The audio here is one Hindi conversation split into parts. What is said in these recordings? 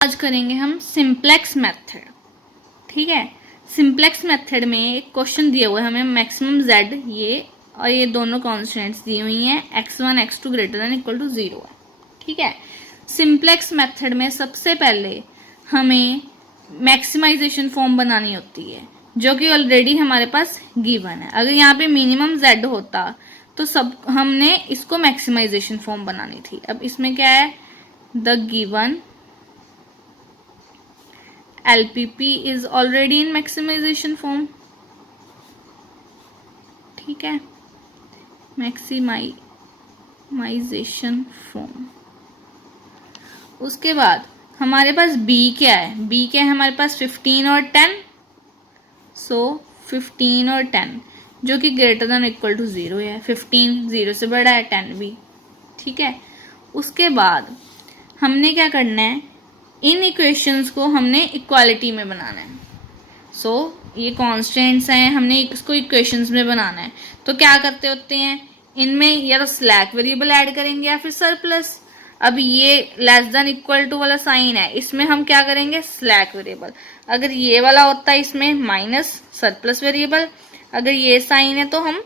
आज करेंगे हम सिंप्लेक्स मेथड। ठीक है, सिंप्लेक्स मेथड में एक क्वेश्चन दिया हुआ है हमें, मैक्सिमम z ये और ये दोनों कॉन्स्टेंट्स दी हुई हैं, x1 x2 greater than equal to 0 है। ठीक है, सिंप्लेक्स मेथड में सबसे पहले हमें मैक्सिमाइजेशन फॉर्म बनानी होती है, जो कि ऑलरेडी हमारे पास गिवन है। अगर यहाँ पे मिनिमम z होता तो सब हमने इसको मैक्सिमाइजेशन फॉर्म बनानी थी। अब इसमें क्या है, the given LPP is already in maximization form। ठीक है, मैक्सिमाइजेशन फॉर्म। उसके बाद हमारे पास B क्या है, B क्या है हमारे पास 15 और 10, सो 15 और 10 जो कि ग्रेटर देन इक्वल टू 0 है। 15 0 से बड़ा है, 10 भी। ठीक है, उसके बाद हमने क्या करना है, इन इक्वेशंस को हमने इक्वालिटी में बनाना है। सो ये कॉन्स्टेंट्स हैं, हमने इसको इक्वेशंस में बनाना है। तो क्या करते होते हैं, इनमें या तो स्लैक वेरिएबल ऐड करेंगे या फिर सरप्लस। अब ये लेस देन इक्वल टू वाला साइन है, इसमें हम क्या करेंगे, स्लैक वेरिएबल। अगर ये वाला होता है इसमें माइनस सरप्लस वेरिएबल, अगर ये साइन है तो हम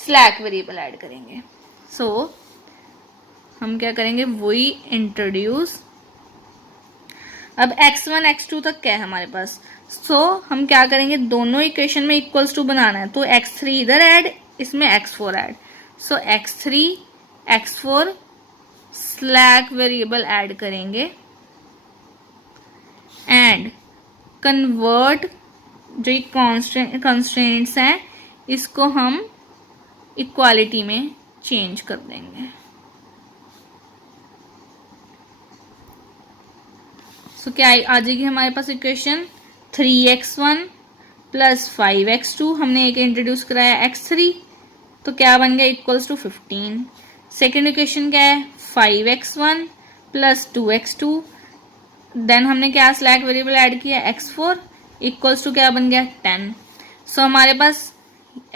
स्लैक वेरिएबल ऐड करेंगे। सो हम क्या करेंगे, वही इंट्रोड्यूस। अब x1 x2 तक क्या है हमारे पास, सो हम क्या करेंगे, दोनों इक्वेशन में इक्वल्स टू बनाना है। तो x3 इधर ऐड, इसमें x4 ऐड। सो x3 x4 slack variable add करेंगे एंड कन्वर्ट जो ये कॉन्स्टेंट्स हैं इसको हम इक्वालिटी में चेंज कर देंगे। सो क्या आ जाएगी हमारे पास इक्वेशन, 3x1 प्लस 5x2, हमने एक इंट्रोड्यूस कराया x3, तो क्या बन गया, इक्वल्स टू 15। सेकेंड इक्वेशन क्या है, 5x1 प्लस 2x2, देन हमने क्या स्लैक वेरिएबल ऐड किया x4, इक्वल्स टू क्या बन गया, 10। सो हमारे पास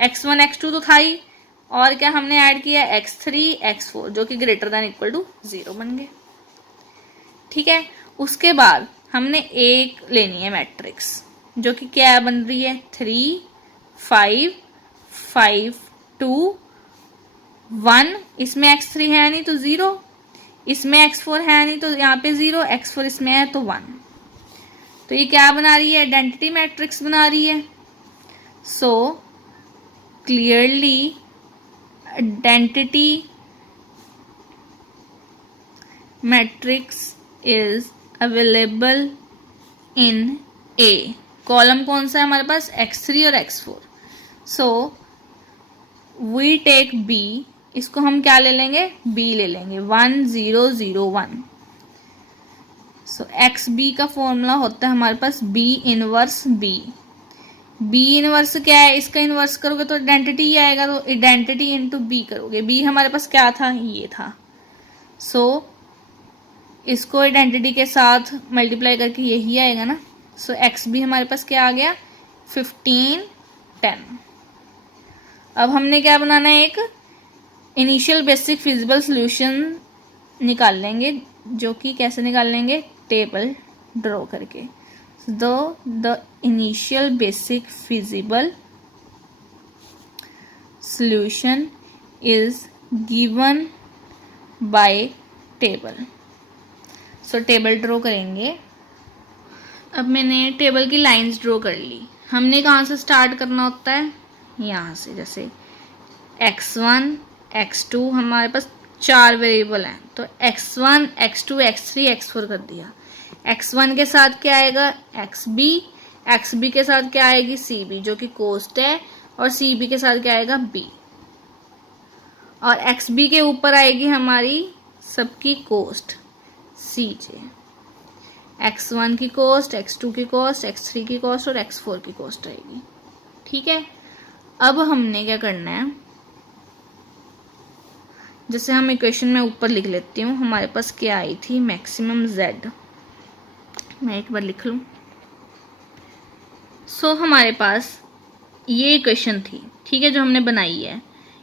x1 x2 तो था ही, और क्या हमने ऐड किया x3 x4 जो कि ग्रेटर देन इक्वल टू 0 बन गए। ठीक है, उसके बाद हमने एक लेनी है मैट्रिक्स जो कि क्या बन रही है, 3 5 5 2 1। इसमें x3 है नहीं तो 0, इसमें x4 है नहीं तो यहाँ पे 0, x4 इसमें है तो 1। तो ये क्या बना रही है, आइडेंटिटी मैट्रिक्स बना रही है। So clearly identity matrix is available in A. Column कौन सा है हमारे पास, x3 और x4। So we take b, इसको हम क्या ले लेंगे, b ले लेंगे, 1 0 0 1। सो xb का फॉर्मूला होता है हमारे पास b inverse b। b inverse क्या है, इसका इनवर्स करोगे तो आइडेंटिटी ही आएगा, तो आइडेंटिटी इंटू b करोगे। b हमारे पास क्या था, ये था। सो इसको आइडेंटिटी के साथ मल्टीप्लाई करके यही आएगा ना। सो एक्स भी हमारे पास क्या आ गया, 15 10। अब हमने क्या बनाना है, एक इनिशियल बेसिक फिजिबल सॉल्यूशन निकाल लेंगे, जो कि कैसे निकाल लेंगे, टेबल ड्रॉ करके। The initial basic feasible solution is given by table. So table draw करेंगे। अब मैंने टेबल की लाइंस ड्रॉ कर ली। हमने कहाँ से स्टार्ट करना होता है, यहाँ से। जैसे x1 x2 हमारे पास 4 वेरिएबल हैं, तो x1 x2 x3 x4 कर दिया। x1 के साथ क्या आएगा, xb के साथ क्या आएगी, cb जो कि कोस्ट है, और cb के साथ क्या आएगा, b। और xb के ऊपर आएगी हमारी सबकी कोस्ट cj। x1 की कोस्ट, x2 की कोस्ट, x3 की कोस्ट और x4 की कोस्ट आएगी। ठीक है, अब हमने क्या करना है, जैसे हम इक्वेशन में ऊपर लिख लेती हूँ, हमारे पास क्या आई थी, मैक्सिमम z। मैं एक बार लिख लूँ। सो हमारे पास ये इक्वेशन थी, ठीक है, जो हमने बनाई है।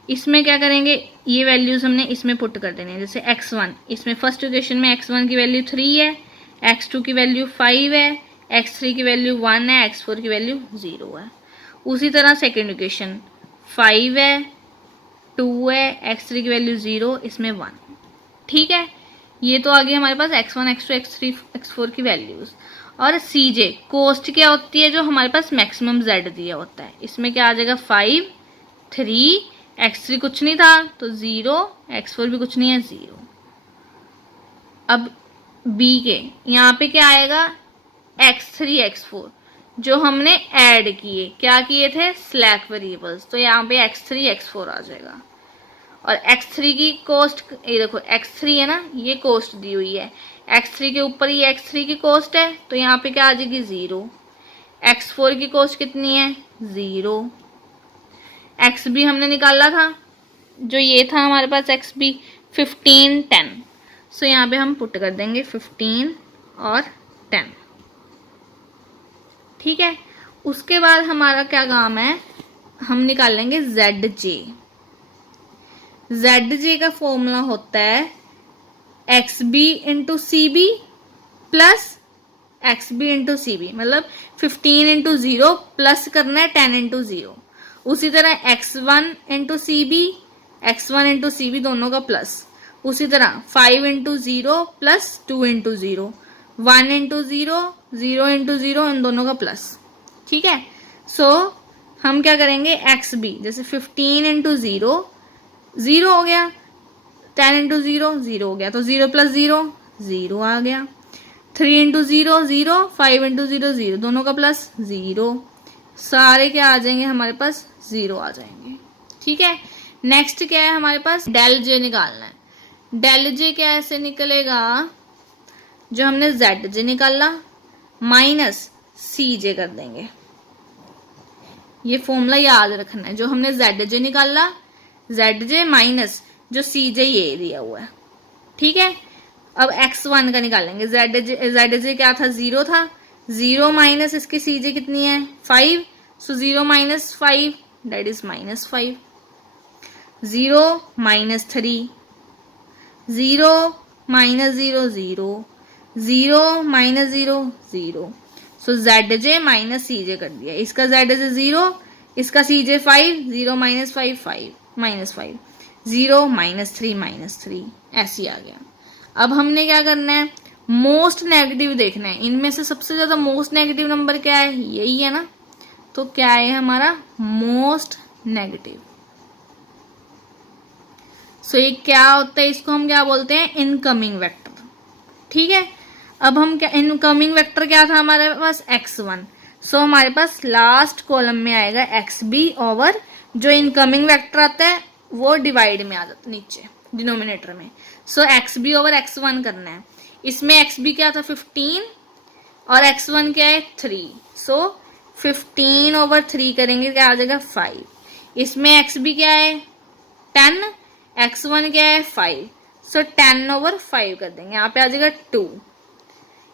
इसमें क्या करेंगे, ये वैल्यूज हमने इसमें पुट कर देनी है। जैसे x1, इसमें फर्स्ट इक्वेशन में x1 की वैल्यू 3 है, x2 की वैल्यू 5 है, x3 की वैल्यू 1 है, x4 की वैल्यू 0 है। उसी तरह सेकेंड इक्वेशन 5 है, 2 है, x3 की वैल्यू 0, इसमें 1। ठीक है, ये तो आ गई हमारे पास x1, x2, x3, x4 की वैल्यूज। और cj कोस्ट क्या होती है, जो हमारे पास मैक्सिमम z दिया होता है, इसमें क्या आ जाएगा 5, 3, x3 कुछ नहीं था तो 0, x4 भी कुछ नहीं है 0। अब b के यहाँ पे क्या आएगा x3, x4 जो हमने ऐड किए, क्या किए थे स्लैक वेरिएबल्स, तो यहाँ पे x3, x4 आ जाएगा। और x3 की कोस्ट, ये देखो x3 है ना, ये कोस्ट दी हुई है, x3 के ऊपर ये x3 की कोस्ट है, तो यहाँ पे क्या आ जाएगी 0। x4 की कोस्ट कितनी है 0। x भी हमने निकाला था, जो ये था हमारे पास x भी 15, 10। सो यहाँ पे हम पुट कर देंगे 15 और 10। ठीक है, उसके बाद हमारा क्या काम है, हम निकालेंगे zj। zj का फॉर्मूला होता है xb into C B plus xb into C B, मतलब 15 इंटू 0 प्लस करना है 10 इंटू 0। उसी तरह x1 into C B, x1 into C B दोनों का प्लस। उसी तरह 5 into 0 plus 2 into 0, 1 into 0, 0 into 0, इन दोनों का प्लस। ठीक है, सो हम क्या करेंगे xb, जैसे 15 इंटू 0, 0 हो गया, 10 इंटू 0, 0 हो गया, तो 0 प्लस 0, 0 आ गया। 3 इंटू 0, 0, 5 इंटू 0, 0, दोनों का प्लस 0, सारे क्या आ जाएंगे हमारे पास 0 आ जाएंगे। ठीक है, नेक्स्ट क्या है हमारे पास, डेल जे निकालना है। डेल जे क्या ऐसे निकलेगा, जो हमने जेड जे निकाला माइनस सी जे कर देंगे। ये फॉर्मूला याद रखना है, जो हमने जेड जे निकाला, जेड जे माइनस जो सी जे ये दिया हुआ है। ठीक है, अब x1 का निकालेंगे, जेड जे क्या था 0 था, 0 माइनस इसकी सी जे कितनी है 5, so 0 minus 5 that is -5, 0 minus 3, 0 minus 0, 0, 0 minus 0, 0, so Z J minus C J कर दिया। इसका जेड जे 0, इसका C J 5, 0 minus 5, 5 minus 5, 0 minus 3, ऐसी आ गया। अब हमने क्या करना है, मोस्ट नेगेटिव देखना है, इनमें से सबसे ज्यादा मोस्ट नेगेटिव नंबर क्या है, यही है ना, तो क्या है हमारा मोस्ट नेगेटिव। सो ये क्या होता है, इसको हम क्या बोलते हैं इनकमिंग वेक्टर। ठीक है, अब हम क्या, इनकमिंग वेक्टर क्या था हमारे पास x1, सो हमारे पास लास्ट कॉलम में आएगा xb ओवर जो इनकमिंग वेक्टर आता है वो डिवाइड में आ जाता है नीचे डिनोमिनेटर में। सो xb ओवर x1 करना है, इसमें xb क्या था 15 और x1 क्या है 3, सो 15 ओवर 3 करेंगे क्या आ जाएगा 5। इसमें xb क्या है 10, x1 क्या है 5, सो 10 ओवर 5 कर देंगे, यहाँ पे आ जाएगा 2।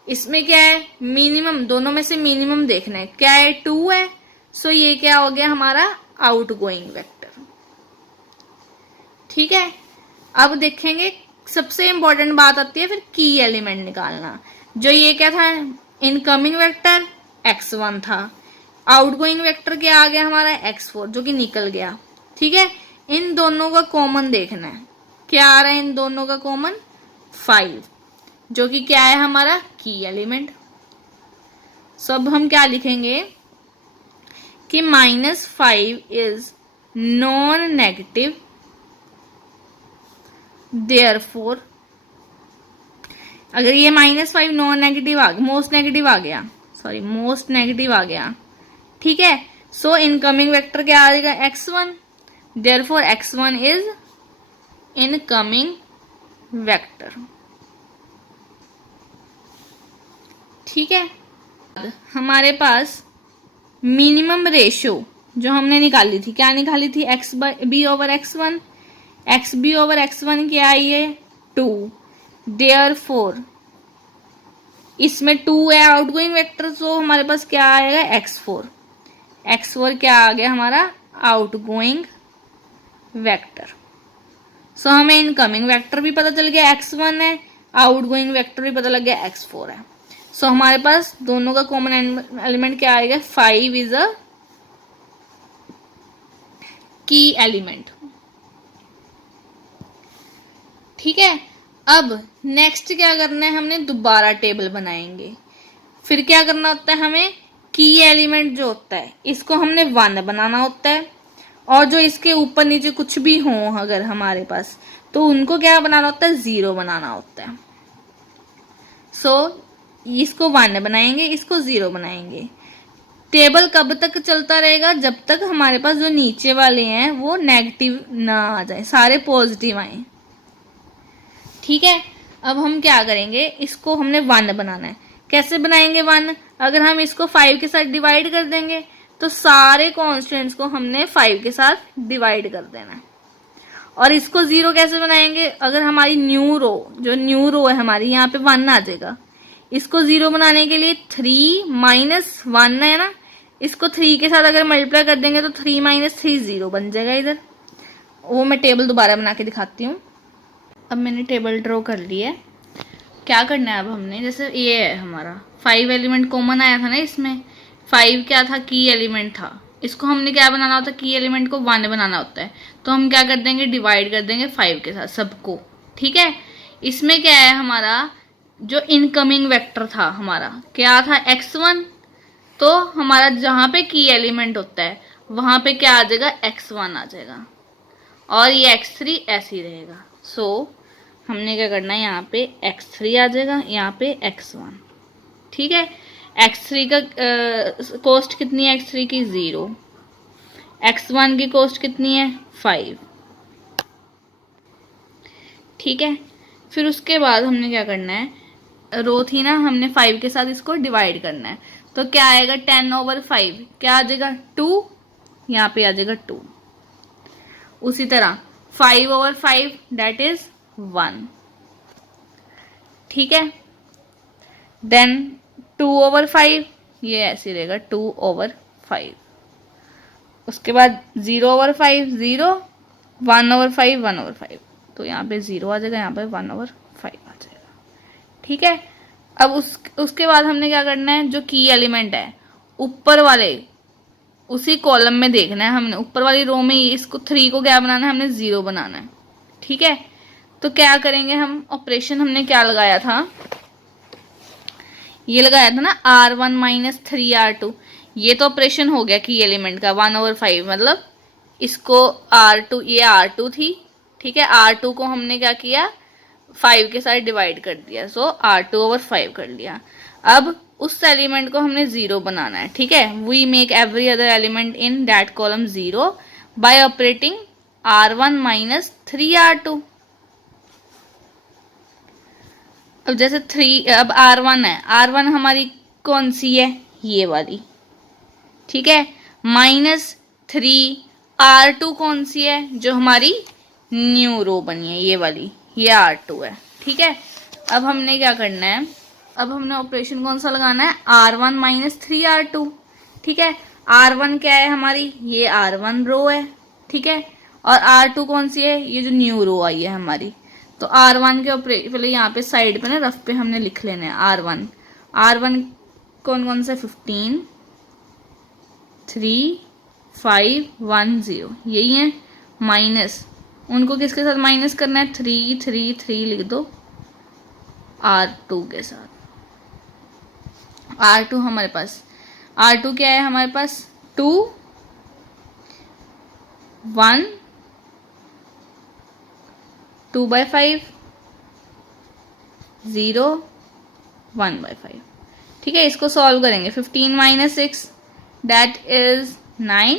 इसमें क्या है मिनिमम, दोनों में से मिनिमम देखना है, क्या है 2 है, सो ये क्या हो गया हमारा आउटगोइंग वेक्टर। ठीक है, अब देखेंगे सबसे इंपॉर्टेंट बात आती है फिर की एलिमेंट निकालना। जो ये क्या था इनकमिंग वेक्टर x1 था, आउटगोइंग वेक्टर क्या आ गया हमारा x4 जो कि निकल गया। ठीक है, इन दोनों का कॉमन देखना है, क्या आ रहा है इन दोनों का कॉमन 5, जो कि क्या है हमारा की एलिमेंट। सो अब हम क्या लिखेंगे कि -5 इज नॉन नेगेटिव, देयरफॉर अगर ये -5 नॉन नेगेटिव आ गया, मोस्ट नेगेटिव आ गया, सॉरी मोस्ट नेगेटिव आ गया। ठीक है, सो इनकमिंग वेक्टर क्या आ जाएगा x1, therefore x1 is incoming vector. ठीक है, हमारे पास मिनिमम रेशियो जो हमने निकाली थी, क्या निकाली थी xb over x1, xb over x1 क्या आई है 2, देयरफॉर इसमें 2 है आउटगोइंग वेक्टर, तो हमारे पास क्या आएगा x4 क्या आ गया हमारा आउटगोइंग वेक्टर। हमें इनकमिंग वेक्टर भी पता चल गया x1 है, आउटगोइंग वेक्टर भी पता लग गया x4 है। सो हमारे पास दोनों का कॉमन एलिमेंट क्या आएगा, 5 इज अ की एलिमेंट। ठीक है, अब नेक्स्ट क्या करना है, हमने दोबारा टेबल बनाएंगे। फिर क्या करना होता है, हमें की एलिमेंट जो होता है इसको हमने 1 बनाना होता है, और जो इसके ऊपर नीचे कुछ भी हो अगर हमारे पास, तो उनको क्या बनाना होता है, 0 बनाना होता है। सो इसको 1 बनाएंगे, इसको 0 बनाएंगे। टेबल कब तक चलता रहेगा, जब तक हमारे पास जो नीचे वाले हैं वो नेगेटिव ना आ जाए, सारे पॉजिटिव आए। ठीक है, अब हम क्या करेंगे, इसको हमने 1 बनाना है। कैसे बनाएंगे 1, अगर हम इसको 5 के साथ डिवाइड कर देंगे तो सारे कॉन्स्टेंट्स को हमने 5 के साथ डिवाइड कर देना है। और इसको 0 कैसे बनाएंगे, अगर हमारी न्यू रो है हमारी, यहाँ पे 1 आ जाएगा। इसको 0 बनाने के लिए 3 माइनस 1 है ना, इसको 3 के साथ अगर मल्टीप्लाई कर देंगे तो 3 माइनस 3 0 बन जाएगा इधर। वो मैं टेबल दोबारा बना के दिखाती हूँ। अब मैंने टेबल ड्रॉ कर लिया है। क्या करना है अब हमने, जैसे ये है हमारा 5 एलिमेंट कॉमन आया था ना, इसमें 5 क्या था, की एलिमेंट था। इसको हमने क्या बनाना होता है, की एलिमेंट को 1 बनाना होता है। तो हम क्या कर देंगे, डिवाइड कर देंगे 5 के साथ सबको। ठीक है, इसमें क्या है, हमारा जो इनकमिंग वेक्टर था हमारा क्या था, x1। तो हमारा जहाँ पे की एलिमेंट होता है वहाँ पे क्या आ जाएगा, x1 आ जाएगा, और ये x3 ऐसे ही रहेगा। सो हमने क्या करना है, यहाँ पे x3 आ जाएगा, यहाँ पे x1। ठीक है, x3 का कॉस्ट कितनी है, x3 की 0, x1 की कॉस्ट कितनी है, 5। ठीक है, फिर उसके बाद हमने क्या करना है, रो थी ना, हमने 5 के साथ इसको डिवाइड करना है। तो क्या आएगा, 10/5 क्या आ जाएगा, 2, यहाँ पे आ जाएगा 2। उसी तरह 5/5 दैट इज 1। ठीक है, देन 2/5 ये ऐसे रहेगा 2/5। उसके बाद 0/5 0, 1/5 1/5, तो यहाँ पे 0 आ जाएगा, यहाँ पे 1/5 आ जाएगा। ठीक है, अब उसके बाद हमने क्या करना है, जो की एलिमेंट है ऊपर वाले उसी कॉलम में देखना है हमने, ऊपर वाली रो में इसको 3 को क्या बनाना है, हमने 0 बनाना है। ठीक है, तो क्या करेंगे हम, ऑपरेशन हमने क्या लगाया था, ये लगाया था ना r1 माइनस 3r2। ये तो ऑपरेशन हो गया की एलिमेंट का 1/5, मतलब इसको r2, ये r2 थी। ठीक है, r2 को हमने क्या किया, 5 के साथ डिवाइड कर दिया, सो r2/5 कर लिया। अब उस एलिमेंट को हमने 0 बनाना है। ठीक है, we make every other element in that column 0 by operating r1 minus 3r2। अब जैसे 3, अब r1 है, r1 हमारी कौन सी है, ये वाली। ठीक है, माइनस 3r2 कौन सी है, जो हमारी न्यू रो बनी है, ये वाली, ये r2 है। ठीक है, अब हमने क्या करना है, अब हमने ऑपरेशन कौन सा लगाना है, r1 माइनस 3r2। ठीक है, r1 क्या है हमारी, ये r1 रो है। ठीक है, और r2 कौन सी है, ये जो न्यू रो आई है हमारी। तो r1 के पहले यहाँ पे साइड पे ना रफ पे हमने लिख लेना है r1 कौन कौन सा, 15 3 5 1 0 यही है, माइनस उनको किसके साथ माइनस करना है, 3 3 3 लिख दो r2 के साथ। r2 हमारे पास, r2 क्या है हमारे पास, 2 1 2/5 0 1/5। ठीक है, इसको सॉल्व करेंगे, 15 माइनस 6 दैट इज 9।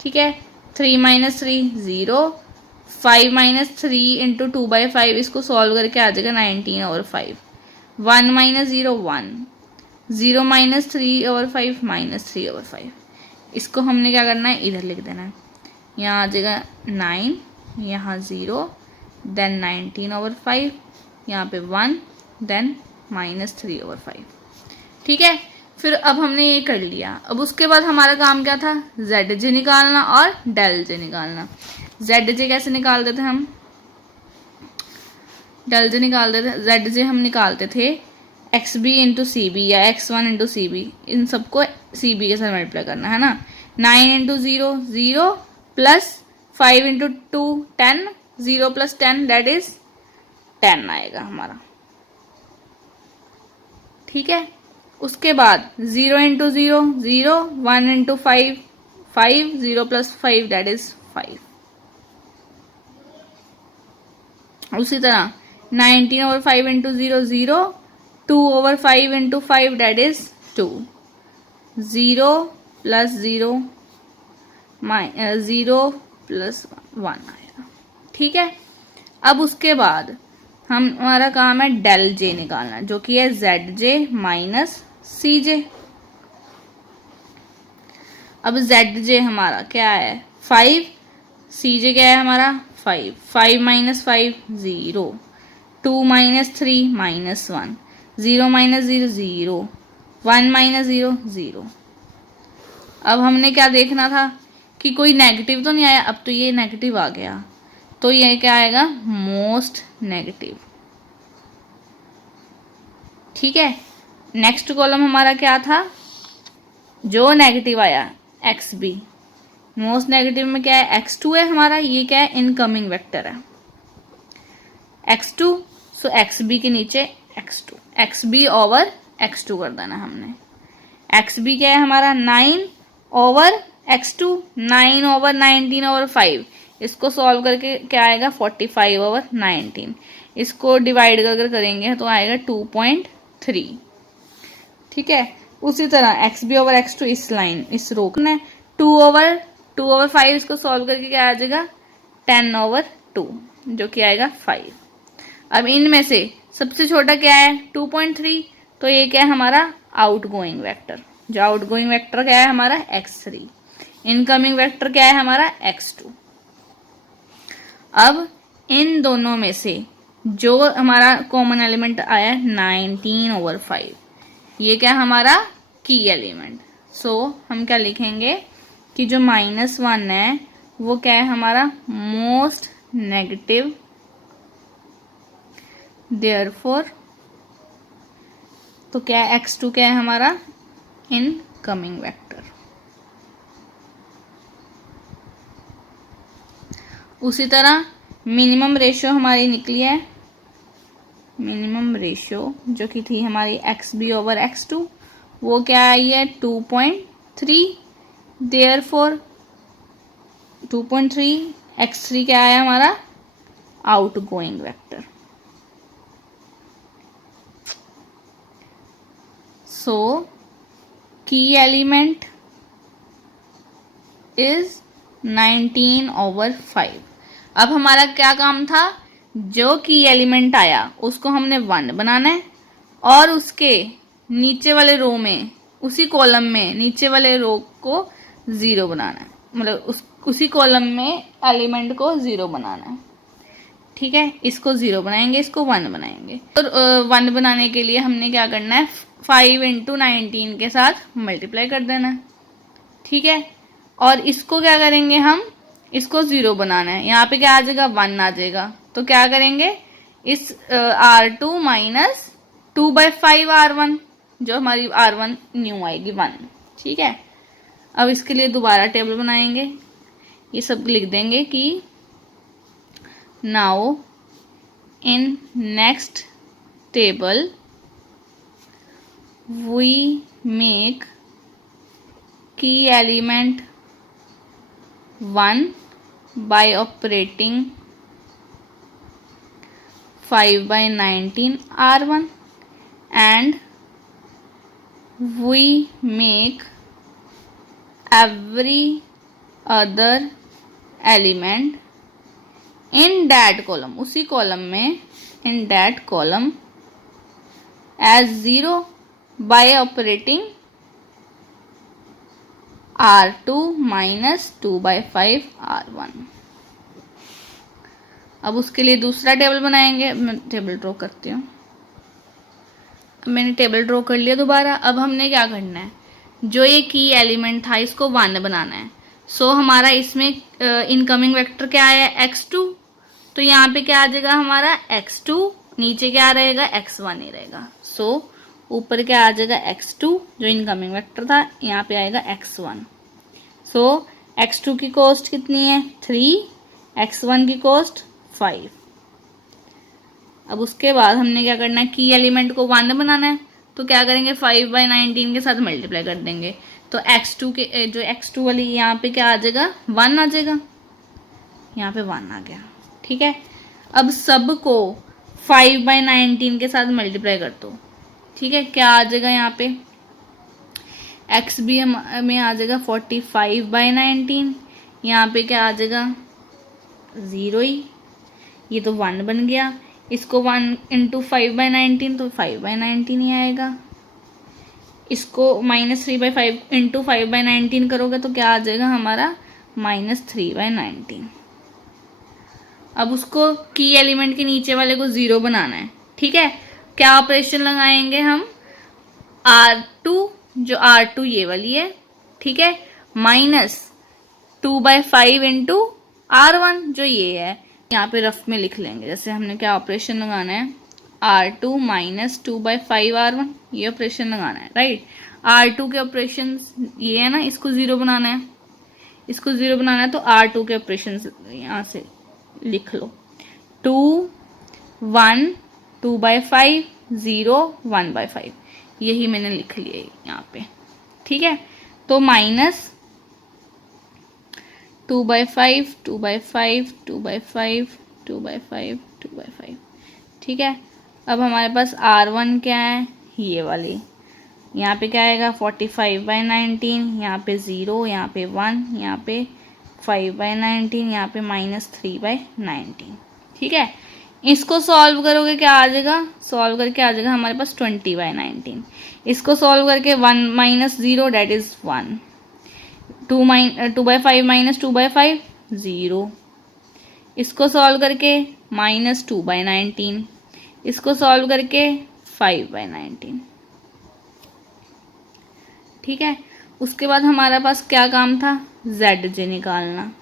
ठीक है, 3 माइनस 3 0, 5 माइनस 3 इंटू 2/5, इसको सॉल्व करके आ जाएगा 19/5। 1 माइनस 0 1, 0 माइनस 3/5 माइनस 3/5। इसको हमने क्या करना है, इधर लिख देना है, यहाँ आ जाएगा 9, यहाँ 0, देन 19/5, यहाँ पे 1, देन माइनस 3/5। ठीक है, फिर अब हमने ये कर लिया। अब उसके बाद हमारा काम क्या था, ZJ निकालना और डेल जे निकालना। ZJ कैसे निकालते थे हम, डेल जे निकालते थे, ZJ हम निकालते थे X B into C B या x1 इंटू सी बी, इन सबको सी बी के साथ मल्टीप्लाई करना है ना। 9 into 0 0 plus 5 into 2 10, 0 plus 10 that is 10 आएगा हमारा। ठीक है, उसके बाद 0 into 0 0, 1 into 5 5, 0 plus 5 that is 5। उसी तरह 19 over 5 into 0 0, 2 over 5 into 5 that is 2, 0 plus 0 0 plus 1 आएगा। ठीक है, अब उसके बाद हमारा काम है डेल जे निकालना, जो कि है जेड जे माइनस सी जे। अब जेड जे हमारा क्या है 5, सी जे क्या है हमारा 5, 5 minus 5 0, 2 minus 3 minus 1, 0 minus 0 0, 1 minus 0 0। अब हमने क्या देखना था कि कोई नेगेटिव तो नहीं आया, अब तो ये नेगेटिव आ गया, तो ये क्या आएगा मोस्ट नेगेटिव। ठीक है, नेक्स्ट कॉलम हमारा क्या था, जो नेगेटिव आया एक्स बी, मोस्ट नेगेटिव में क्या है x2 है हमारा, ये क्या है इनकमिंग वेक्टर है x2, सो xb के नीचे x2, xb ओवर x2 कर देना हमने। xb क्या है हमारा 9 ओवर x2, 9 ओवर 19 ओवर 5, इसको सॉल्व करके क्या आएगा 45 ओवर 19, इसको डिवाइड कर करेंगे तो आएगा 2.3। ठीक है, उसी तरह xb ओवर x2 इस लाइन इस रो में 2 ओवर 5, इसको सॉल्व करके क्या आ जाएगा 10 ओवर 2, जो कि आएगा 5। अब इनमें से सबसे छोटा क्या है 2.3, तो ये क्या है हमारा आउटगोइंग वेक्टर, जो आउटगोइंग वेक्टर क्या है हमारा x3, इनकमिंग वेक्टर क्या है हमारा x2। अब इन दोनों में से जो हमारा कॉमन एलिमेंट आया 19 ओवर 5, ये क्या हमारा की एलिमेंट, सो हम क्या लिखेंगे कि जो -1 है वो क्या है हमारा मोस्ट नेगेटिव, देयरफॉर तो क्या है x2 क्या है हमारा इनकमिंग वेक्टर। उसी तरह मिनिमम रेशियो हमारी निकली है, मिनिमम रेशियो जो कि थी हमारी XB ओवर X2, वो क्या आई है 2.3, देयरफॉर 2.3, x3 क्या आया हमारा आउटगोइंग वेक्टर। सो की एलिमेंट इज 19 ओवर 5। अब हमारा क्या काम था, जो की एलिमेंट आया उसको हमने 1 बनाना है, और उसके नीचे वाले रो में, उसी कॉलम में नीचे वाले रो को 0 बनाना है, मतलब उसी कॉलम में एलिमेंट को 0 बनाना है। ठीक है, इसको 0 बनाएंगे, इसको 1 बनाएंगे। तो 1 बनाने के लिए हमने क्या करना है 5 इंटू 19 के साथ मल्टीप्लाई कर देना है। ठीक है, और इसको क्या करेंगे हम, इसको 0 बनाना है, यहाँ पे क्या आ जाएगा 1 आ जाएगा, तो क्या करेंगे इस R2 माइनस 2/5 R1, जो हमारी R1 न्यू आएगी 1। ठीक है, अब इसके लिए दोबारा टेबल बनाएंगे, ये सब लिख देंगे कि now in next table we make key element 1 by operating 5/19 R1, and we make every other element in that column, उसी कॉलम में in that column as 0 by operating R2 minus 2/5 R1। अब उसके लिए दूसरा टेबल बनाएंगे, मैं टेबल ड्रॉ करती हूँ। अब मैंने टेबल ड्रॉ कर लिया दोबारा। अब हमने क्या करना है, जो ये की एलिमेंट था इसको 1 बनाना है। सो हमारा इसमें इनकमिंग वेक्टर क्या है x2, तो यहाँ पे क्या आ जाएगा हमारा x2, नीचे क्या रहेगा x1 ही रहेगा। सो ऊपर क्या आ जाएगा x2 जो इनकमिंग वेक्टर था, यहाँ पे आएगा x1। सो x2 की कॉस्ट कितनी है 3, x1 की कॉस्ट 5। अब उसके बाद हमने क्या करना है, की एलिमेंट को 1 बनाना है, तो क्या करेंगे 5/19 के साथ मल्टीप्लाई कर देंगे। तो x2 के जो x2 वाली यहाँ पे क्या आ जाएगा 1 आ जाएगा, यहाँ पे 1 आ गया। ठीक है, अब सबको 5/19 के साथ मल्टीप्लाई कर दो। ठीक है, क्या आ जाएगा यहाँ पे x भी में आ जाएगा 45/19, यहाँ पे क्या आ जाएगा 0 ही, ये तो 1 बन गया। इसको 1 इंटू 5/19 तो 5/19 ही आएगा। इसको -3/5 इंटू 5/19 करोगे तो क्या आ जाएगा हमारा -3/19। अब उसको की एलिमेंट के नीचे वाले को 0 बनाना है। ठीक है, क्या ऑपरेशन लगाएंगे हम, R2 जो R2 ये वाली है, ठीक है, -2/5 इंटू R1 जो ये है, यहाँ पे रफ में लिख लेंगे। जैसे हमने क्या ऑपरेशन लगाना है, R2 -2/5 R1, ये ऑपरेशन लगाना है, राइट। R2 के ऑपरेशन ये है ना, इसको 0 बनाना है, इसको 0 बनाना है, तो R2 के ऑपरेशन यहाँ से लिख लो, 2 1 2/5 0 1/5, यही मैंने लिख लिया यहाँ पे। ठीक है, तो -2/5 2/5 2/5 2/5 2/5। ठीक है, अब हमारे पास R1 क्या है, ये वाली, यहाँ पे क्या आएगा 45/19, यहाँ पे 0, यहाँ पे 1, यहाँ पे 5/19, यहाँ पे -3/19। ठीक है, इसको सॉल्व करोगे क्या आ जाएगा, सॉल्व करके आ जाएगा हमारे पास 20/19। इसको सॉल्व करके 1 - 0 डेट इज 1, 2/5 -2/5 0। इसको सॉल्व करके -2/19, इसको सॉल्व करके 5/19। ठीक है, उसके बाद हमारे पास क्या काम था, ZJ निकालना।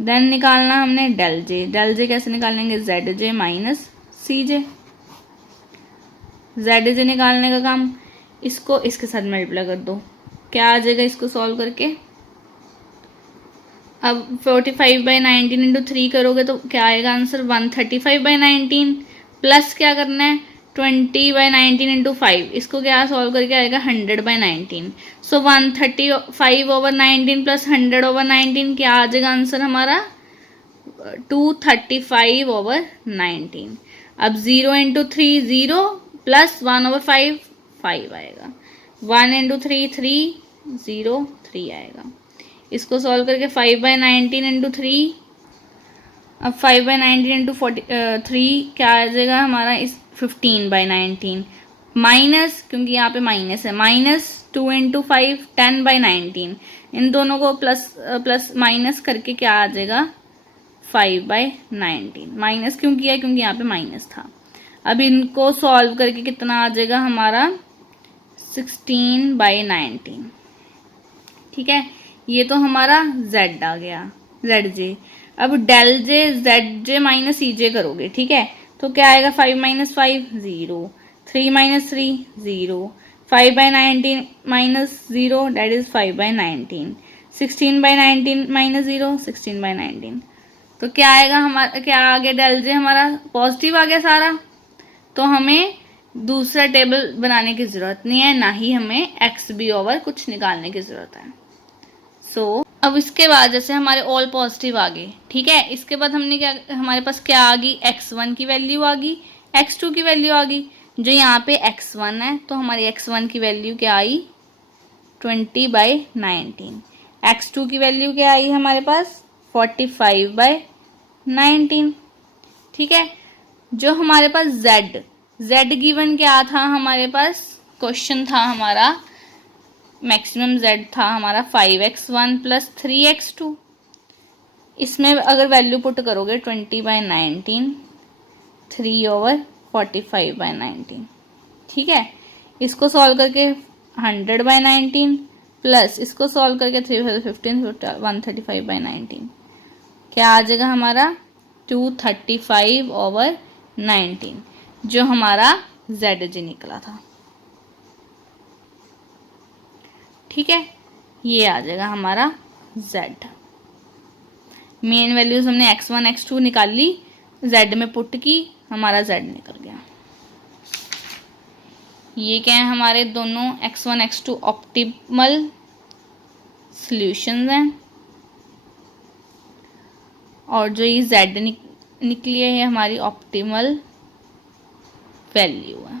देन निकालना हमने डेल जे कैसे निकालेंगे, ZJ माइनस CJ। ZJ निकालने का काम, इसको इसके साथ मल्टीप्लाई कर दो, क्या आ जाएगा इसको सॉल्व करके। अब 45/19 इंटू 3 करोगे तो क्या आएगा आंसर 135/19, प्लस क्या करना है 20/19 इंटू 5, इसको क्या सॉल्व करके आएगा 100/19। सो 135/19 प्लस 100/19 क्या आ जाएगा आंसर हमारा 235/19। अब 0 इंटू 3 0 प्लस 1/5 5 आएगा, 1 इंटू 3 3 0 3 आएगा। इसको सॉल्व करके 5/19 इंटू 3, अब 5/19 इंटू 3 क्या आ जाएगा हमारा इस 15/19, माइनस क्योंकि यहाँ पे माइनस है, -2 इंटू 5 10/19, इन दोनों को प्लस माइनस करके क्या आ जाएगा 5/19। माइनस क्यों किया, क्योंकि यहाँ पे माइनस था। अब इनको सॉल्व करके कितना आ जाएगा हमारा 16/19। ठीक है, ये तो हमारा Z आ गया, ZJ। अब डेल जे ZJ माइनस CJ करोगे, ठीक है, तो क्या आएगा 5 - 5 0, 3 - 3 0, 5/19 माइनस 0 डेट इज 5/19, 16/19 माइनस 0 16/19। तो क्या आएगा हमारा, क्या आ गया डेल जे हमारा पॉजिटिव आ गया सारा। तो हमें दूसरा टेबल बनाने की जरूरत नहीं है, ना ही हमें XB ओवर कुछ निकालने की जरूरत है। सो अब इसके बाद जैसे हमारे ऑल पॉजिटिव आ गए, ठीक है, इसके बाद हमने क्या, हमारे पास क्या आ गई x1 की वैल्यू आ गई, x2 की वैल्यू आ गई। जो यहाँ पे x1 है तो हमारी x1 की वैल्यू क्या आई 20/19, x2 की वैल्यू क्या आई हमारे पास 45/19। ठीक है, जो हमारे पास z गिवन क्या था हमारे पास, क्वेश्चन था हमारा मैक्सिमम z था हमारा 5x1 प्लस 3x2। इसमें अगर वैल्यू पुट करोगे 20/19 3/45/19। ठीक है, इसको सॉल्व करके 100/19 प्लस इसको सॉल्व करके 3 15 135/19 क्या आ जाएगा हमारा 235/19, जो हमारा ZG निकला था। ठीक है, ये आ जाएगा हमारा Z। मेन वैल्यूज हमने x1 x2 निकाल ली, Z में पुट की, हमारा Z निकल गया। ये क्या है, हमारे दोनों x1 x2 ऑप्टिमल सॉल्यूशंस हैं, और जो ये Z निकली है ये हमारी ऑप्टिमल वैल्यू है।